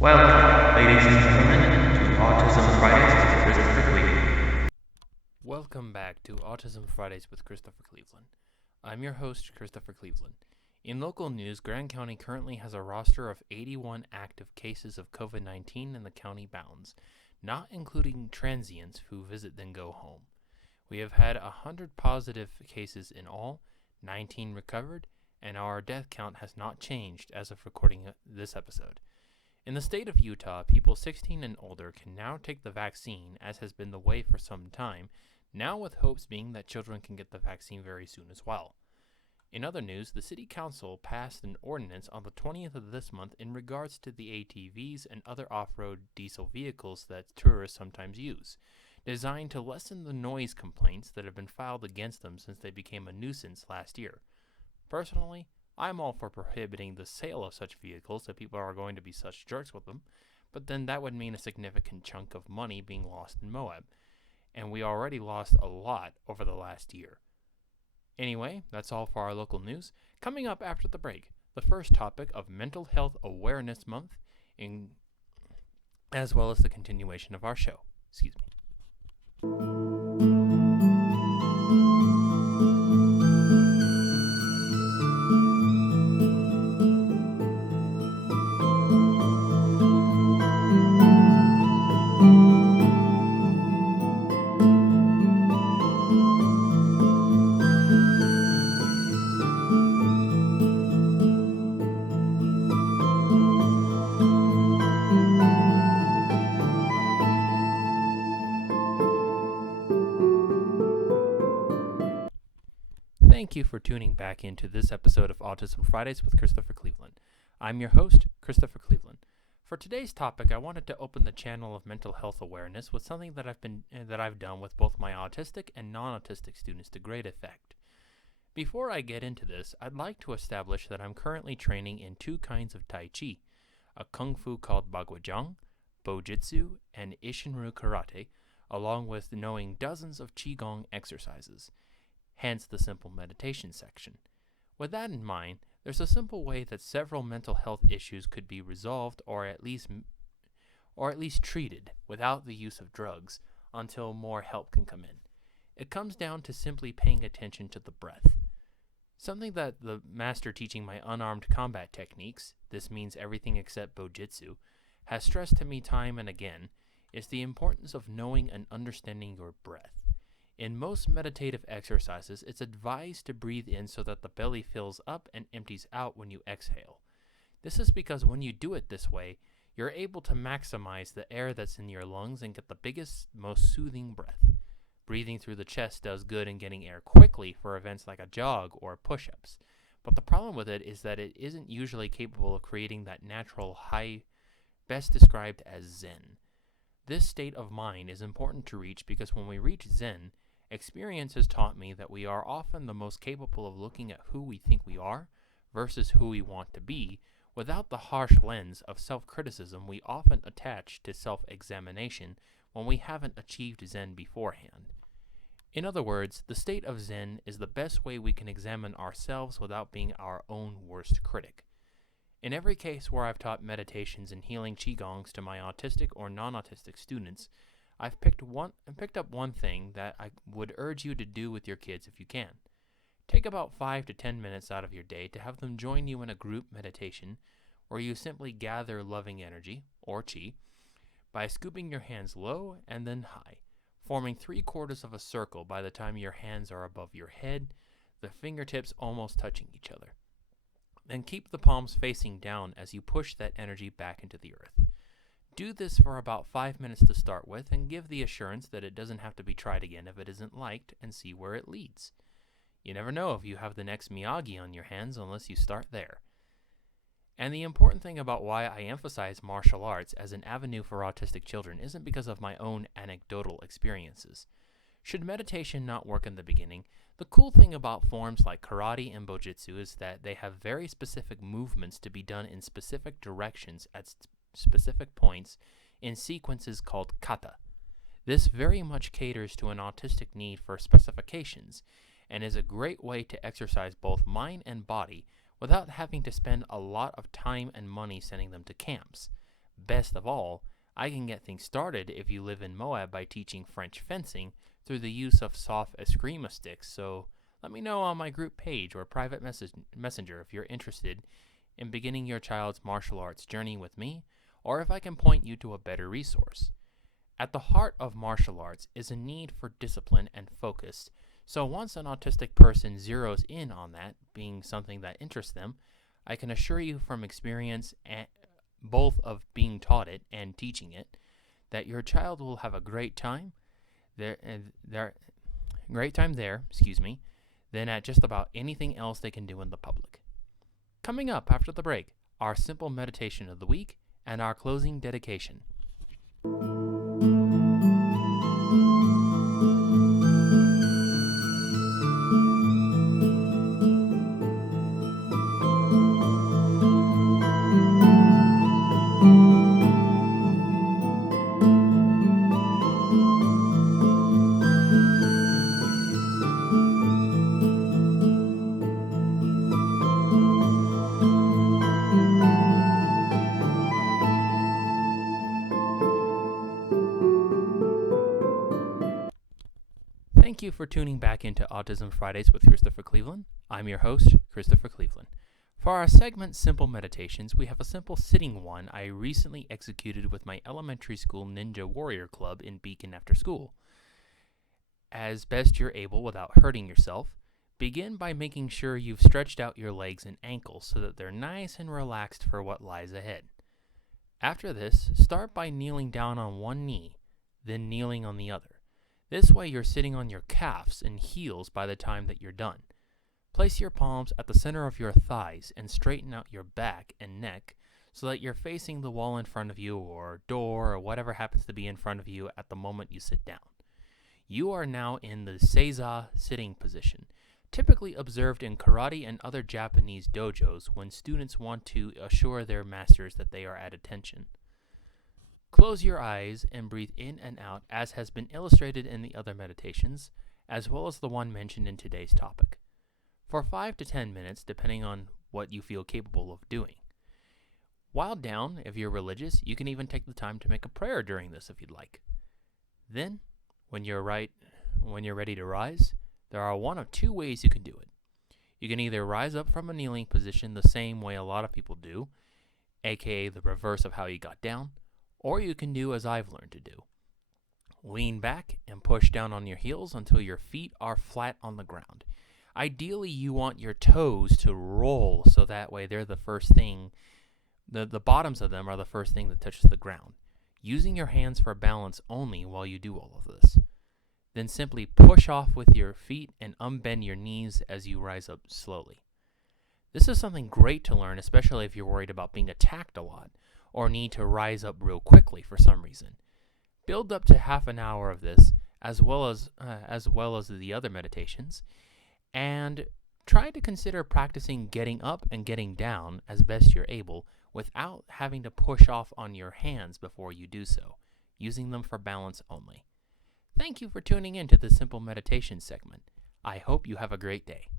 Welcome, ladies and gentlemen, to Autism Fridays with Christopher Cleveland. Welcome back to Autism Fridays with Christopher Cleveland. I'm your host, Christopher Cleveland. In local news, Grand County currently has a roster of 81 active cases of COVID-19 in the county bounds, not including transients who visit then go home. We have had 100 positive cases in all, 19 recovered, and our death count has not changed as of recording this episode. In the state of Utah, people 16 and older can now take the vaccine, as has been the way for some time, now with hopes being that children can get the vaccine very soon as well. In other news, the City Council passed an ordinance on the 20th of this month in regards to the ATVs and other off-road diesel vehicles that tourists sometimes use, designed to lessen the noise complaints that have been filed against them since they became a nuisance last year. Personally, I'm all for prohibiting the sale of such vehicles if people are going to be such jerks with them, but then that would mean a significant chunk of money being lost in Moab, and we already lost a lot over the last year. Anyway, that's all for our local news. Coming up after the break, the first topic of Mental Health Awareness Month, as well as the continuation of our show. Excuse me. Thank you for tuning back into this episode of Autism Fridays with Christopher Cleveland. I'm your host, Christopher Cleveland. For today's topic, I wanted to open the channel of mental health awareness with something that I've done with both my autistic and non-autistic students to great effect. Before I get into this, I'd like to establish that I'm currently training in two kinds of Tai Chi, a Kung Fu called Bagwajang, Bojitsu, and Ishinryu Karate, along with knowing dozens of Qigong exercises. Hence the simple meditation section. With that in mind, there's a simple way that several mental health issues could be resolved or at least treated without the use of drugs until more help can come in. It comes down to simply paying attention to the breath. Something that the master teaching my unarmed combat techniques, this means everything except Bojitsu, has stressed to me time and again is the importance of knowing and understanding your breath. In most meditative exercises, it's advised to breathe in so that the belly fills up and empties out when you exhale. This is because when you do it this way, you're able to maximize the air that's in your lungs and get the biggest, most soothing breath. Breathing through the chest does good in getting air quickly for events like a jog or push-ups. But the problem with it is that it isn't usually capable of creating that natural high, best described as Zen. This state of mind is important to reach because when we reach Zen, experience has taught me that we are often the most capable of looking at who we think we are versus who we want to be without the harsh lens of self-criticism we often attach to self-examination when we haven't achieved Zen beforehand. In other words, the state of Zen is the best way we can examine ourselves without being our own worst critic. In every case where I've taught meditations and healing Qigongs to my autistic or non-autistic students, I've picked up one thing that I would urge you to do with your kids if you can. Take about 5 to 10 minutes out of your day to have them join you in a group meditation where you simply gather loving energy, or Qi, by scooping your hands low and then high, forming 3/4 of a circle by the time your hands are above your head, the fingertips almost touching each other. Then keep the palms facing down as you push that energy back into the earth. Do this for about 5 minutes to start with and give the assurance that it doesn't have to be tried again if it isn't liked and see where it leads. You never know if you have the next Miyagi on your hands unless you start there. And the important thing about why I emphasize martial arts as an avenue for autistic children isn't because of my own anecdotal experiences. Should meditation not work in the beginning, the cool thing about forms like karate and bojitsu is that they have very specific movements to be done in specific directions at specific points in sequences called kata. This very much caters to an autistic need for specifications and is a great way to exercise both mind and body without having to spend a lot of time and money sending them to camps. Best of all, I can get things started if you live in Moab by teaching French fencing through the use of soft eskrima sticks, so let me know on my group page or private messenger if you're interested in beginning your child's martial arts journey with me, or if I can point you to a better resource. At the heart of martial arts is a need for discipline and focus, so once an autistic person zeroes in on that being something that interests them, I can assure you from experience, both of being taught it and teaching it, that your child will have a great time there, than at just about anything else they can do in the public. Coming up after the break, our simple meditation of the week and our closing dedication. Thank you for tuning back into Autism Fridays with Christopher Cleveland. I'm your host, Christopher Cleveland. For our segment Simple Meditations, we have a simple sitting one I recently executed with my elementary school Ninja Warrior Club in Beacon after school. As best you're able without hurting yourself, begin by making sure you've stretched out your legs and ankles so that they're nice and relaxed for what lies ahead. After this, start by kneeling down on one knee, then kneeling on the other. This way you're sitting on your calves and heels by the time that you're done. Place your palms at the center of your thighs and straighten out your back and neck so that you're facing the wall in front of you or door or whatever happens to be in front of you at the moment you sit down. You are now in the seiza sitting position, typically observed in karate and other Japanese dojos when students want to assure their masters that they are at attention. Close your eyes and breathe in and out as has been illustrated in the other meditations, as well as the one mentioned in today's topic, for 5 to 10 minutes depending on what you feel capable of doing. While down, if you're religious, you can even take the time to make a prayer during this if you'd like. Then, when you're ready to rise, there are one of two ways you can do it. You can either rise up from a kneeling position the same way a lot of people do, aka the reverse of how you got down, or you can do as I've learned to do. Lean back and push down on your heels until your feet are flat on the ground. Ideally, you want your toes to roll so that way they're the first thing, the bottoms of them are the first thing that touches the ground, using your hands for balance only while you do all of this. Then simply push off with your feet and unbend your knees as you rise up slowly. This is something great to learn, especially if you're worried about being attacked a lot or need to rise up real quickly for some reason. Build up to half an hour of this, as well as the other meditations, and try to consider practicing getting up and getting down as best you're able without having to push off on your hands before you do so, using them for balance only. Thank you for tuning in to this simple meditation segment. I hope you have a great day.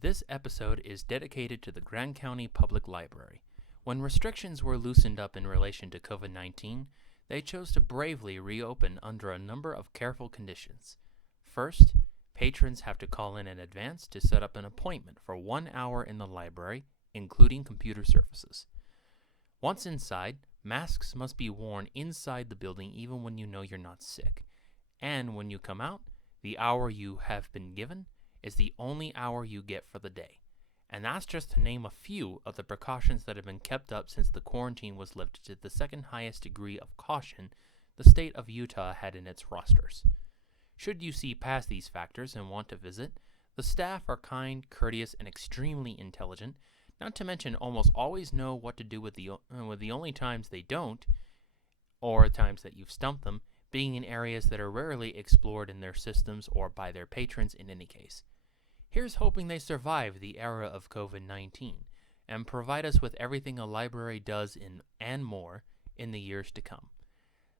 This episode is dedicated to the Grand County Public Library. When restrictions were loosened up in relation to COVID-19, they chose to bravely reopen under a number of careful conditions. First, patrons have to call in advance to set up an appointment for 1 hour in the library, including computer services. Once inside, masks must be worn inside the building even when you know you're not sick. And when you come out, the hour you have been given is the only hour you get for the day. And that's just to name a few of the precautions that have been kept up since the quarantine was lifted to the second highest degree of caution the state of Utah had in its rosters. Should you see past these factors and want to visit, the staff are kind, courteous, and extremely intelligent, not to mention almost always know what to do with the only times they don't, or times that you've stumped them, being in areas that are rarely explored in their systems or by their patrons in any case. Here's hoping they survive the era of COVID-19 and provide us with everything a library does and more in the years to come.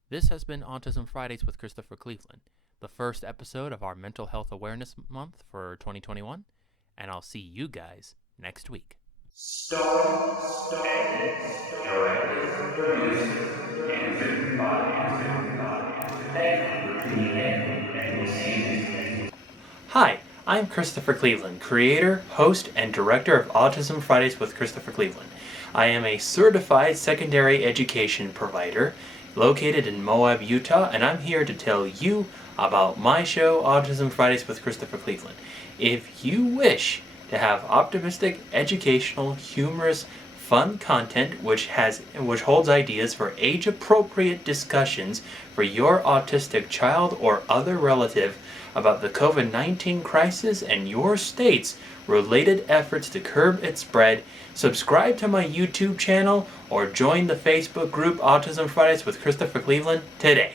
This has been Autism Fridays with Christopher Cleveland, the first episode of our Mental Health Awareness Month for 2021, and I'll see you guys next week. Edited, directed, produced, and written by. Thank you for tuning in, and we'll see you next week. Hi, I'm Christopher Cleveland, creator, host, and director of Autism Fridays with Christopher Cleveland. I am a certified secondary education provider located in Moab, Utah, and I'm here to tell you about my show, Autism Fridays with Christopher Cleveland. If you wish to have optimistic, educational, humorous, fun content which holds ideas for age-appropriate discussions for your autistic child or other relative about the COVID-19 crisis and your state's related efforts to curb its spread, subscribe to my YouTube channel or join the Facebook group Autism Fridays with Christopher Cleveland today.